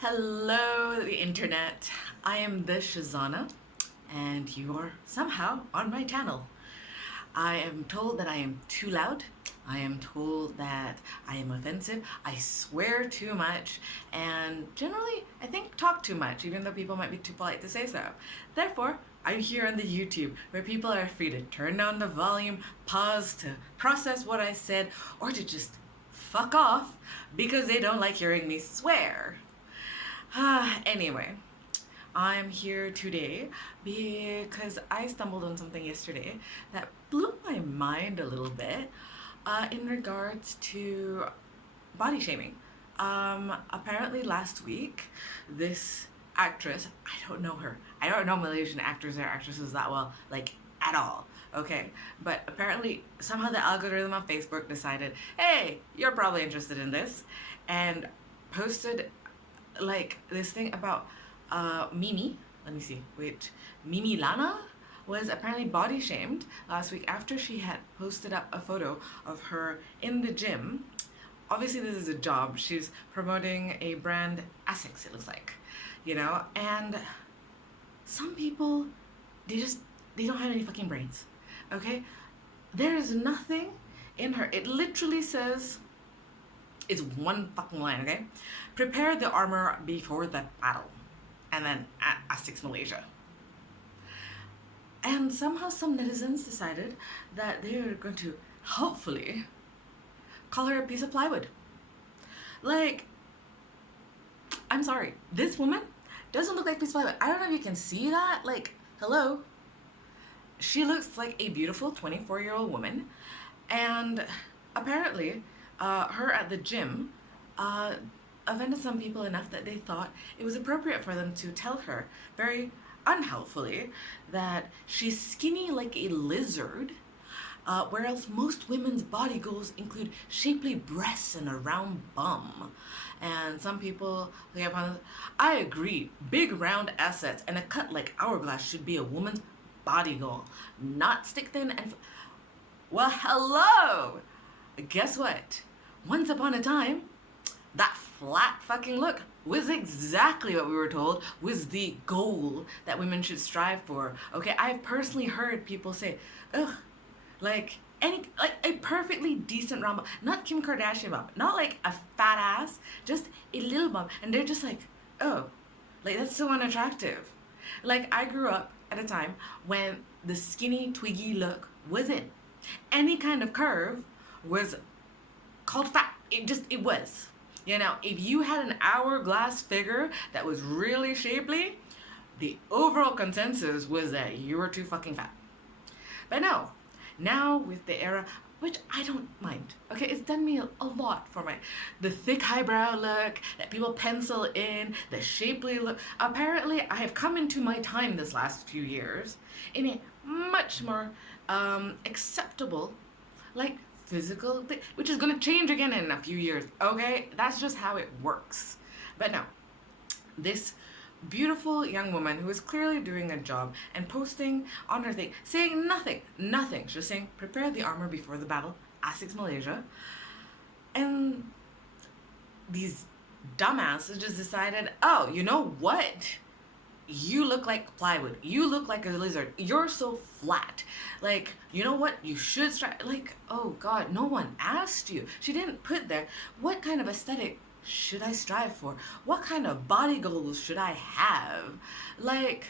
Hello, the internet. I am the Shazana, and you are somehow on my channel. I am told that I am too loud. I am told that I am offensive. I swear too much, and generally, I think talk too much, even though people might be too polite to say so. Therefore, I'm here on the YouTube where people are free to turn down the volume, pause to process what I said, or to just fuck off because they don't like hearing me swear. Anyway, I'm here today because I stumbled on something yesterday that blew my mind a little bit in regards to body shaming. Apparently last week, this actress, I don't know her. I don't know Malaysian actors or actresses that well, like at all. Okay, but apparently somehow the algorithm on Facebook decided, hey, you're probably interested in this, and posted like this thing about Mimi. Let me see. Wait, Mimi Lana was apparently body shamed last week after she had posted up a photo of her in the gym. Obviously, this is a job. She's promoting a brand, Asics, it looks like, you know. And some people, they don't have any fucking brains. Okay, there is nothing in her. It literally says, it's one fucking line, okay? Prepare the armor before the battle. And then at Asics Malaysia. And somehow some netizens decided that they were going to hopefully call her a piece of plywood. Like, I'm sorry, this woman doesn't look like a piece of plywood. I don't know if you can see that. Like, hello? She looks like a beautiful 24-year-old woman. And apparently, her at the gym offended some people enough that they thought it was appropriate for them to tell her very unhelpfully that she's skinny like a lizard, whereas most women's body goals include shapely breasts and a round bum. And some people, I agree, big round assets and a cut like hourglass should be a woman's body goal, not stick thin and... Well, hello! Guess what? Once upon a time, that flat fucking look was exactly what we were told was the goal that women should strive for. Okay, I've personally heard people say, ugh, like a perfectly decent round bum, not Kim Kardashian bum, not like a fat ass, just a little bum, and they're just like, oh, like that's so unattractive. Like, I grew up at a time when the skinny, twiggy look was in. Any kind of curve was called fat. It was. You know, if you had an hourglass figure that was really shapely, the overall consensus was that you were too fucking fat. But no, now with the era, which I don't mind, okay, it's done me a lot for the thick highbrow look that people pencil in, the shapely look. Apparently, I have come into my time this last few years in a much more acceptable, like, physical thing, which is going to change again in a few years, okay? That's just how it works. But no, this beautiful young woman who is clearly doing a job and posting on her thing, saying nothing, just saying, prepare the armor before the battle, Asics Malaysia. And these dumbasses just decided, oh, you know what? You look like plywood. You look like a lizard. You're so flat. Like, you know what? You should start, like, oh God, no one asked you. She didn't put there, what kind of aesthetic should I strive for? What kind of body goals should I have? Like,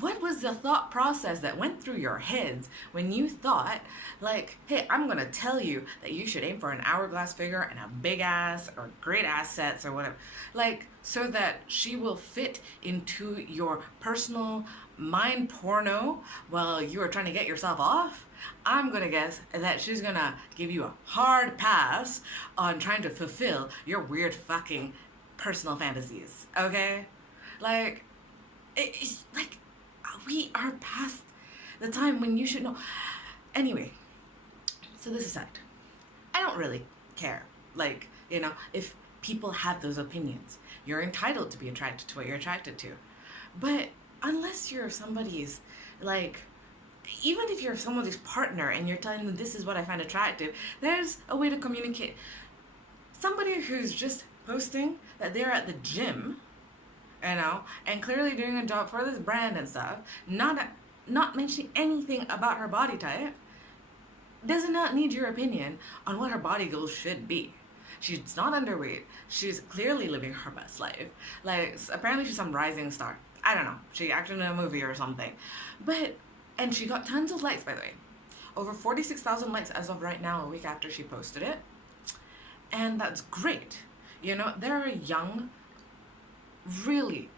what was the thought process that went through your heads when you thought, like, hey, I'm gonna tell you that you should aim for an hourglass figure and a big ass or great assets or whatever, like, so that she will fit into your personal mind porno while you are trying to get yourself off? I'm gonna guess that she's gonna give you a hard pass on trying to fulfill your weird fucking personal fantasies, okay? Like, it's like, we are past the time when you should know. Anyway, so this aside, I don't really care. Like, you know, if people have those opinions, you're entitled to be attracted to what you're attracted to. But unless you're somebody's, like, even if you're someone's partner and you're telling them this is what I find attractive, there's a way to communicate. somebody who's just posting that they're at the gym, you know, and clearly doing a job for this brand and stuff, not mentioning anything about her body type, does not need your opinion on what her body goals should be. She's not underweight. She's clearly living her best life. Like, apparently she's some rising star. I don't know. She acted in a movie or something. And she got tons of likes, by the way. Over 46,000 likes as of right now, a week after she posted it. And that's great. You know, there are young, really,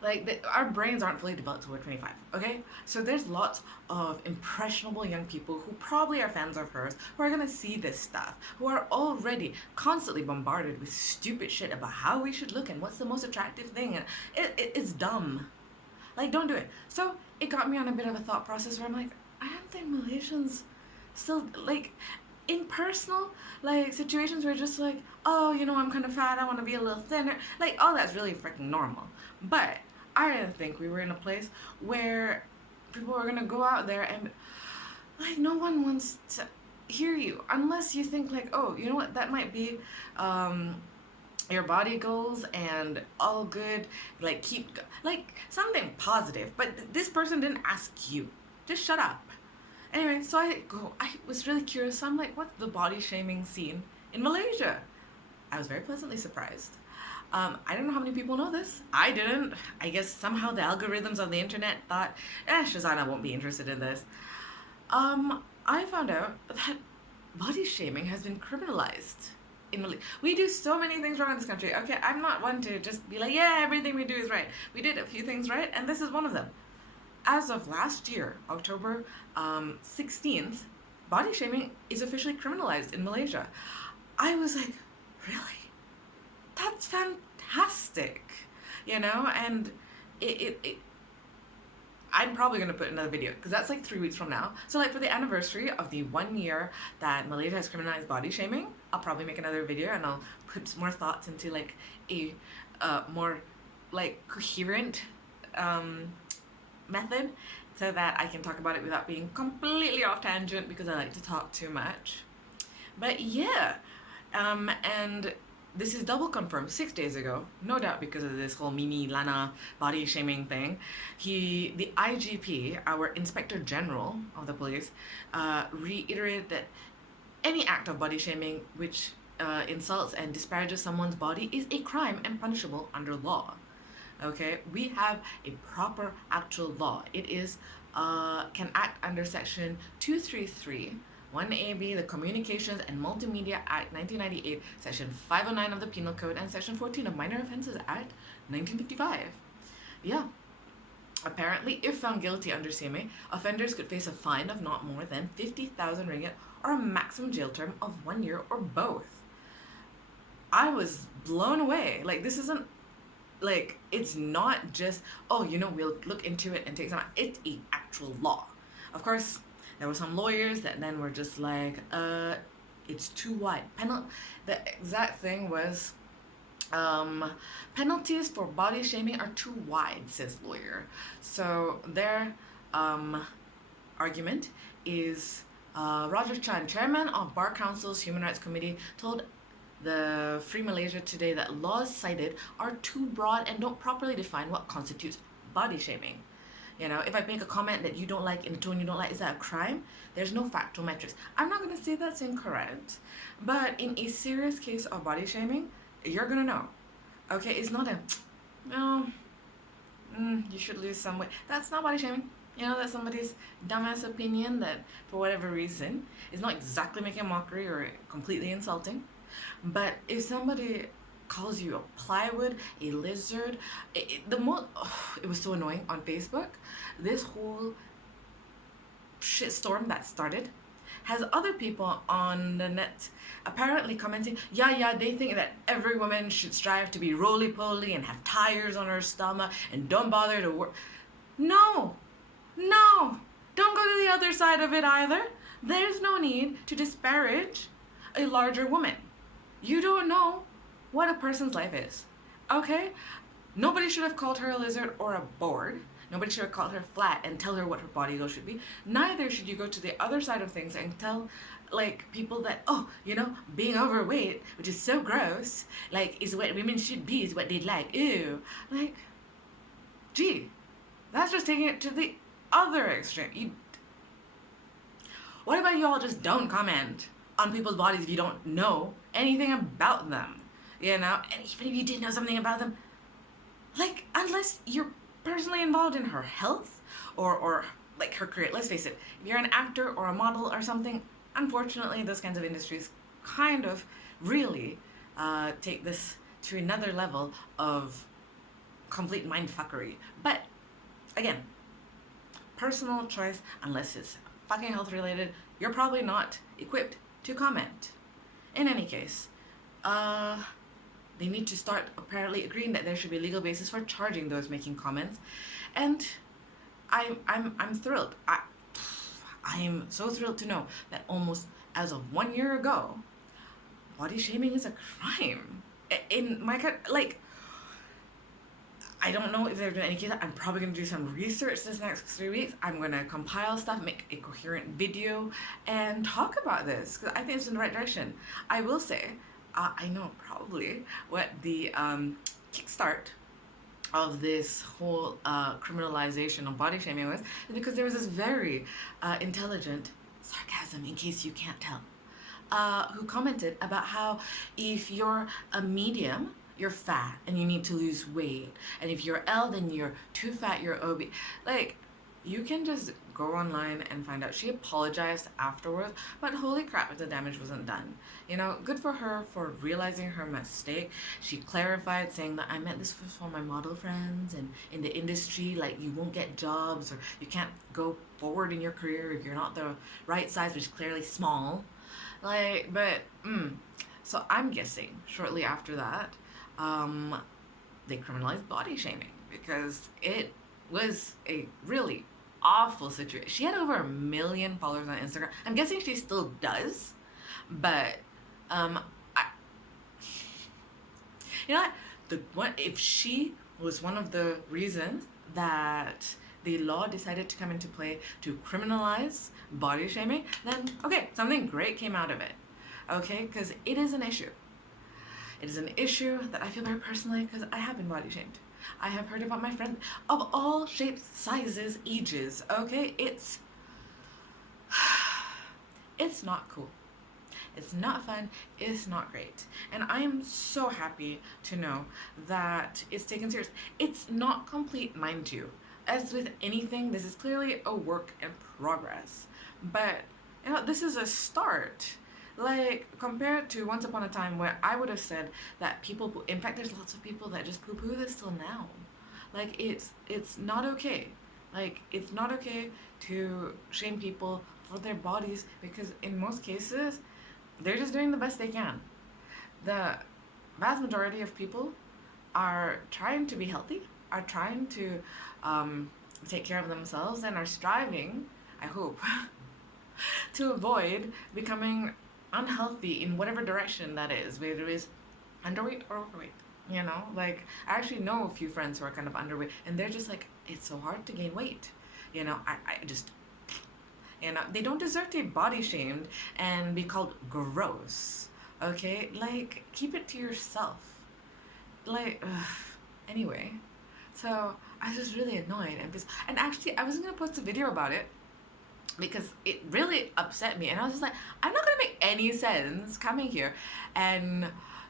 like, our brains aren't fully developed till we're 25, okay? So there's lots of impressionable young people who probably are fans of hers, who are gonna see this stuff, who are already constantly bombarded with stupid shit about how we should look and what's the most attractive thing, and it's dumb. Like, don't do it. So it got me on a bit of a thought process where I'm like, I don't think Malaysians still, like, in personal, like, situations where just like, oh, you know, I'm kind of fat, I want to be a little thinner, like, all that's really freaking normal. But I didn't think we were in a place where people are gonna go out there and, like, no one wants to hear you unless you think like, oh, you know what, that might be your body goals and all good, like, like, something positive. But this person didn't ask you. Just shut up. Anyway, so I was really curious. So I'm like, what's the body shaming scene in Malaysia? I was very pleasantly surprised. I don't know how many people know this. I didn't. I guess somehow the algorithms of the internet thought, Shazana won't be interested in this. I found out that body shaming has been criminalized in Malaysia. We do so many things wrong in this country. Okay, I'm not one to just be like, yeah, everything we do is right. We did a few things right, and this is one of them. As of last year, October 16th, body shaming is officially criminalized in Malaysia. I was like, really? That's fantastic, you know? And I'm probably going to put another video because that's like 3 weeks from now. So like for the anniversary of the 1 year that Malaysia has criminalized body shaming, I'll probably make another video and I'll put some more thoughts into like a more like coherent method so that I can talk about it without being completely off tangent because I like to talk too much. But yeah, and this is double confirmed 6 days ago, no doubt because of this whole Mimi Lana body shaming thing. The IGP, our Inspector General of the police, reiterated that any act of body shaming which insults and disparages someone's body is a crime and punishable under law. Okay, we have a proper actual law. It is can act under section 233 1AB, the Communications and Multimedia Act 1998, section 509 of the Penal Code, and section 14 of Minor Offences Act 1955. Yeah. Apparently, if found guilty under CMA, offenders could face a fine of not more than 50,000 ringgit or a maximum jail term of 1 year or both. I was blown away. Like, this isn't, like, it's not just, oh, you know, we'll look into it and take some, it's an actual law. Of course, there were some lawyers that then were just like, it's too wide. The exact thing was, penalties for body shaming are too wide, says lawyer. So their argument is Roger Chan, chairman of Bar Council's Human Rights Committee, told the Free Malaysia today that laws cited are too broad and don't properly define what constitutes body shaming. You know, if I make a comment that you don't like in a tone you don't like, is that a crime? There's no factual metrics. I'm not going to say that's incorrect, but in a serious case of body shaming, you're going to know. Okay, it's not a, no, you should lose some weight. That's not body shaming. You know, that's somebody's dumbass opinion that, for whatever reason, is not exactly making a mockery or completely insulting. But if somebody calls you a plywood, a lizard, it was so annoying on Facebook. This whole shitstorm that started has other people on the net apparently commenting, yeah, they think that every woman should strive to be roly-poly and have tires on her stomach and don't bother to work. No, don't go to the other side of it either. There's no need to disparage a larger woman. You don't know what a person's life is, okay? Nobody should have called her a lizard or a board. Nobody should have called her flat and tell her what her body goal should be. Neither should you go to the other side of things and tell like people that, oh, you know, being overweight, which is so gross, like is what women should be, is what they'd like. Ew. Like, gee, that's just taking it to the other extreme. What about you all just don't comment on people's bodies if you don't know anything about them? You know, and even if you did know something about them, like, unless you're personally involved in her health or like her career, let's face it, if you're an actor or a model or something, unfortunately those kinds of industries kind of really take this to another level of complete mindfuckery. But again, personal choice, unless it's fucking health related, you're probably not equipped to comment. In any case, they need to start apparently agreeing that there should be a legal basis for charging those making comments, and I'm thrilled. I am so thrilled to know that almost as of 1 year ago, body shaming is a crime in my country. Like, I don't know if there's been any case. I'm probably gonna do some research this next 3 weeks. I'm gonna compile stuff, make a coherent video, and talk about this because I think it's in the right direction. I will say, I know probably what the kickstart of this whole criminalization of body shaming was, is because there was this very intelligent sarcasm, in case you can't tell, who commented about how if you're a medium, you're fat and you need to lose weight, and if you're L, then you're too fat, you're obese. Like, you can just go online and find out. She apologized afterwards, but holy crap if the damage wasn't done. You know, good for her for realizing her mistake. She clarified, saying that I meant this was for my model friends, and in the industry, like, you won't get jobs or you can't go forward in your career if you're not the right size, which is clearly small. Like, but so I'm guessing shortly after that, they criminalized body shaming because it was a really awful situation. She had over 1 million followers on Instagram. I'm guessing she still does, but you know what? If she was one of the reasons that the law decided to come into play to criminalize body shaming, then okay, something great came out of it. Okay, because it is an issue. It is an issue that I feel very personally because I have been body shamed. I have heard about my friends of all shapes, sizes, ages. Okay, it's not cool. It's not fun. It's not great. And I am so happy to know that it's taken serious. It's not complete, mind you. As with anything, this is clearly a work in progress. But you know, this is a start. Like, compared to once upon a time where I would have said that people, in fact, there's lots of people that just poo-poo this till now. Like, it's not okay. Like, it's not okay to shame people for their bodies because in most cases, they're just doing the best they can. The vast majority of people are trying to be healthy, are trying to take care of themselves, and are striving, I hope, to avoid becoming unhealthy in whatever direction that is, whether it is underweight or overweight. You know, like, I actually know a few friends who are kind of underweight, and they're just like, it's so hard to gain weight. You know, I just, you know, they don't deserve to be body shamed and be called gross. Okay, like, keep it to yourself. Like, anyway, so I was just really annoyed, and actually I wasn't gonna post a video about it because it really upset me, and I was just like, I'm not gonna make any sense coming here and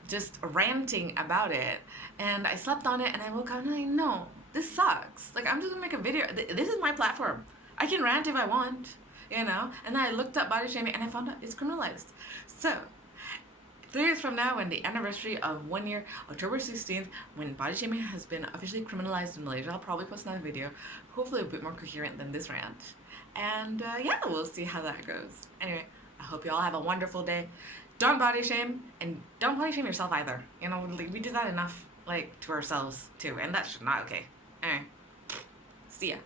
just ranting about it. And I slept on it and I woke up and I'm like, no, this sucks. Like, I'm just gonna make a video. This is my platform. I can rant if I want, you know? And then I looked up body shaming and I found out it's criminalized. So 3 years from now, when the anniversary of 1 year, October 16th, when body shaming has been officially criminalized in Malaysia, I'll probably post another video, hopefully a bit more coherent than this rant. And yeah, we'll see how that goes. Anyway, I hope you all have a wonderful day. Don't body shame, and don't body shame yourself either. You know, we do that enough, like, to ourselves too, and that's not okay. Anyway, see ya.